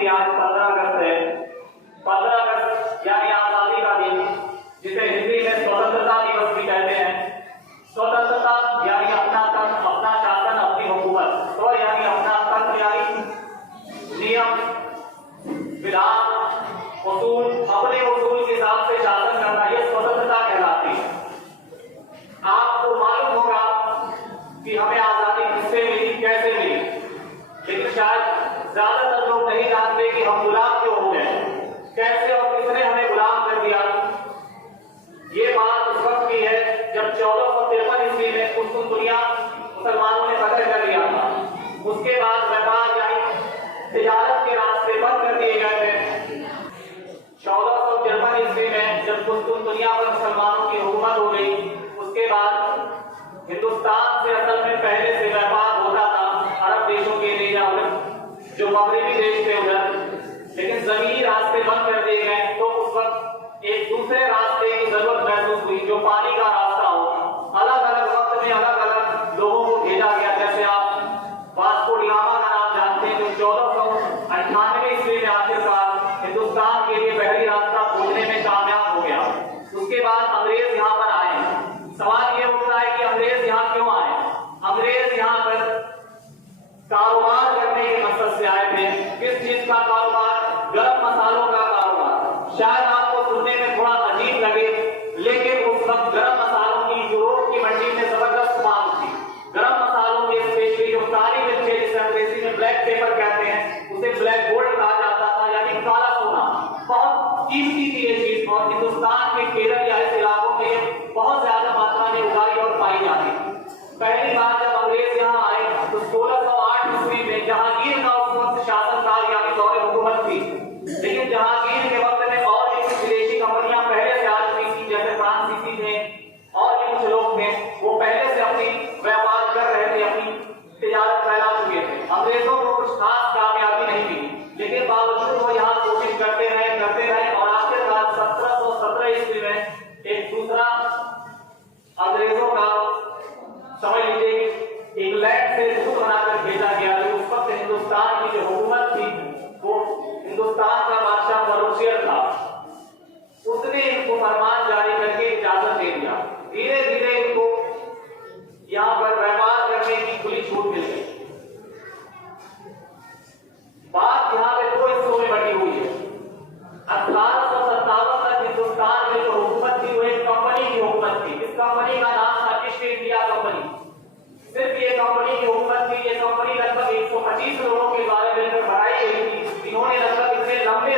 कि आज 15 अगस्त है। 15 अगस्त यानी आजादी का दिन, जिसे हिंदी में स्वतंत्रता दिवस भी कहते हैं। स्वतंत्रता यानी अपना तंत्र, अपना शासन, अपनी हुकूमत। स्व यानी अपना तंत्र यानी नियम, विधान, उसूल, अपने उसूल के हिसाब से शासन करना, यह स्वतंत्रता कहलाती है। आपको मालूम होगा कि हमें आजादी किससे मिली, कैसे मिली, लेकिन शायद ज्यादातर लोग नहीं जानते कि हम गुलाम क्यों हो गए, कैसे और किसने हमें गुलाम कर दिया। ये बात उस वक्त की है जब 1453 ईस्वी में कुतुबुनिया मुसलमानों ने फतह कर लिया था। उसके बाद व्यापार यानी तिजारत के रास्ते बंद कर दिए गए थे। 1453 ईस्वी में जब कुतुबुनिया पर मुसलमानों की हुकूमत हो गई, उसके बाद हिंदुस्तान से असल में पहले से व्यापार होता था अरब देशों के लिए या उधर जो मगरबी देश थे उधर, लेकिन जमीनी रास्ते बंद कर दिए गए। तो उस वक्त एक दूसरे रास्ते की जरूरत महसूस हुई, जो पानी का रास्ता हो। अलग अलग वक्त में अलग अलग लोगों को भेजा गया। जैसे आप वास्को डी गामा का नाम जानते हैं, जो 1498 ईस्वी में आखिरकार हिंदुस्तान के लिए बहरी रास्ता खोजने में कामयाब हो गया। उसके बाद अंग्रेज यहाँ पर आए। सवाल यह उठता है कि अंग्रेज यहाँ क्यों आए। अंग्रेज यहाँ पर कारोबार करने के मकसद से आए थे। किस चीज का कारोबार? गरम मसालों का कारोबार। शायद आपको सुनने में थोड़ा अजीब लगे, लेकिन उस वक्त गरम मसालों की यूरोप की मंडी में जबरदस्त मांग थी। गरम मसालों में स्पेशली जो काली मिर्च, जिसे अंग्रेजी में ब्लैक पेपर कहते हैं, उसे ब्लैक गोल्ड कहा जाता था, यानी काला सोना। बहुत कीमती थी ये चीज, और हिंदुस्तान के केरल या इस इलाकों में बहुत ज्यादा मात्रा में उगाई और पाई जाती। पहली बार जब अंग्रेज यहाँ आए तो 1608 ईस्वी में जहांगीर का उस वक्त शासनकाल यानी दौर हुकूमत थी। लेकिन जहांगीर के वक्त में और भी कुछ विदेशी कंपनियां पहले से आ चुकी थी, जैसे फ्रांसीसी थे और भी कुछ लोग थे, वो पहले से अपनी व्यापार कर रहे थे, अपनी तिजारत फैला चुके थे। अंग्रेजों को कुछ खास कामयाबी नहीं मिली, लेकिन बावजूद वो यहाँ कोशिश करते रहे और आखिरकार 1717 ईस्वी में एक दूसरा अंग्रेजों का, समझ लीजिए, इंग्लैंड से दूत बनाकर भेजा गया। जो उस वक्त हिंदुस्तान की जो हुकूमत थी, वो हिंदुस्तान का बादशाह बरूसियर था, उसने इनको फरमान जारी करके इजाजत दे दिया। धीरे धीरे इनको यहाँ पर व्यापार करने की खुली छूट मिल गई। बात यहाँ पे दो हिस्सों में बटी हुई है। 1857 तक हिंदुस्तान में जो हुकूमत थी वो एक कंपनी की हुकूमत थी। इस कंपनी का नाम था ईस्ट इंडिया कंपनी। सिर्फ ये कंपनी की हुकूमत थी। ये कंपनी लगभग 125 लोगों के द्वारा मिलकर बनाई गई थी, जिन्होंने लगभग इतने लंबे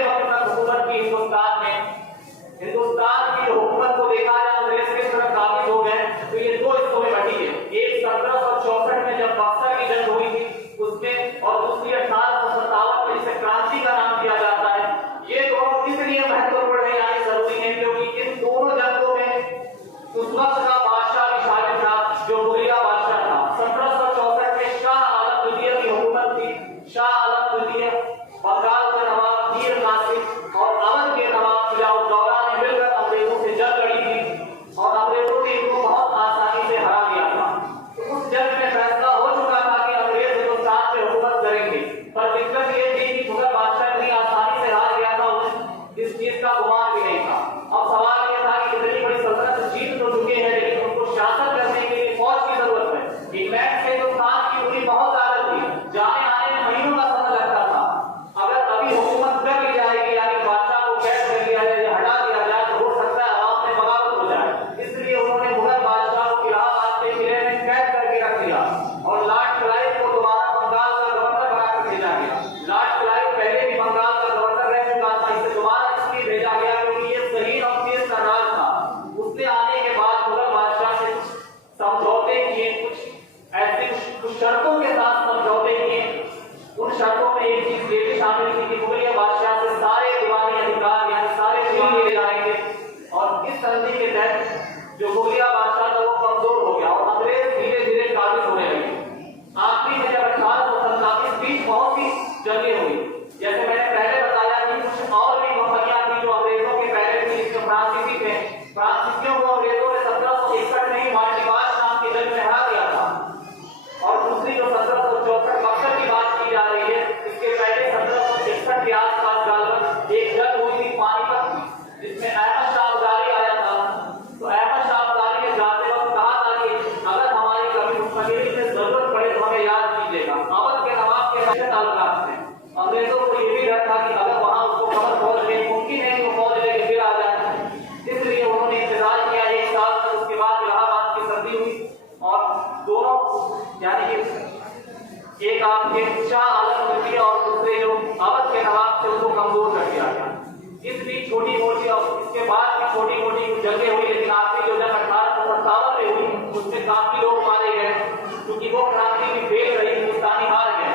कमजोर कर दिया गया। इस बीच छोटी मोटी और इसके बाद भी छोटी मोटी जंगें हुई, लेकिन आखिरी जो जंग 1857 में हुई उसमें काफी लोग मारे गए, क्योंकि वो क्रांति भी फेल रही, हिंदुस्तानी हार गए।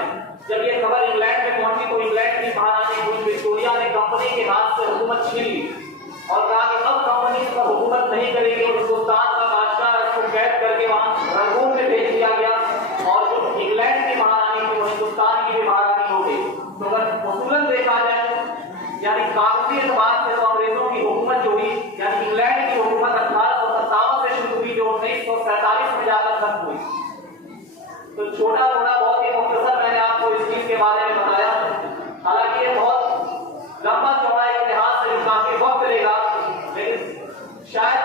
जब ये खबर इंग्लैंड में पहुंची तो इंग्लैंड की महारानी क्वीन विक्टोरिया ने कंपनी के हाथ से हुकूमत छीन ली और कहा कि अब कंपनी इस पर हुकूमत नहीं करेगी, और हिंदुस्तान का बादशाह उसको कैद करके वहां रंगून में भेज दिया गया और जो इंग्लैंड की महारानी थी वो हिंदुस्तान की भी महारानी हो गई। तो अगर उसूलन देखा जाए यानी कागजी एतबार से तो अंग्रेजों की हुकूमत जो हुई यानी इंग्लैंड की हुकूमत 1857 से शुरू हुई जो 1947 में जाकर खत्म हुई। तो छोटा मोटा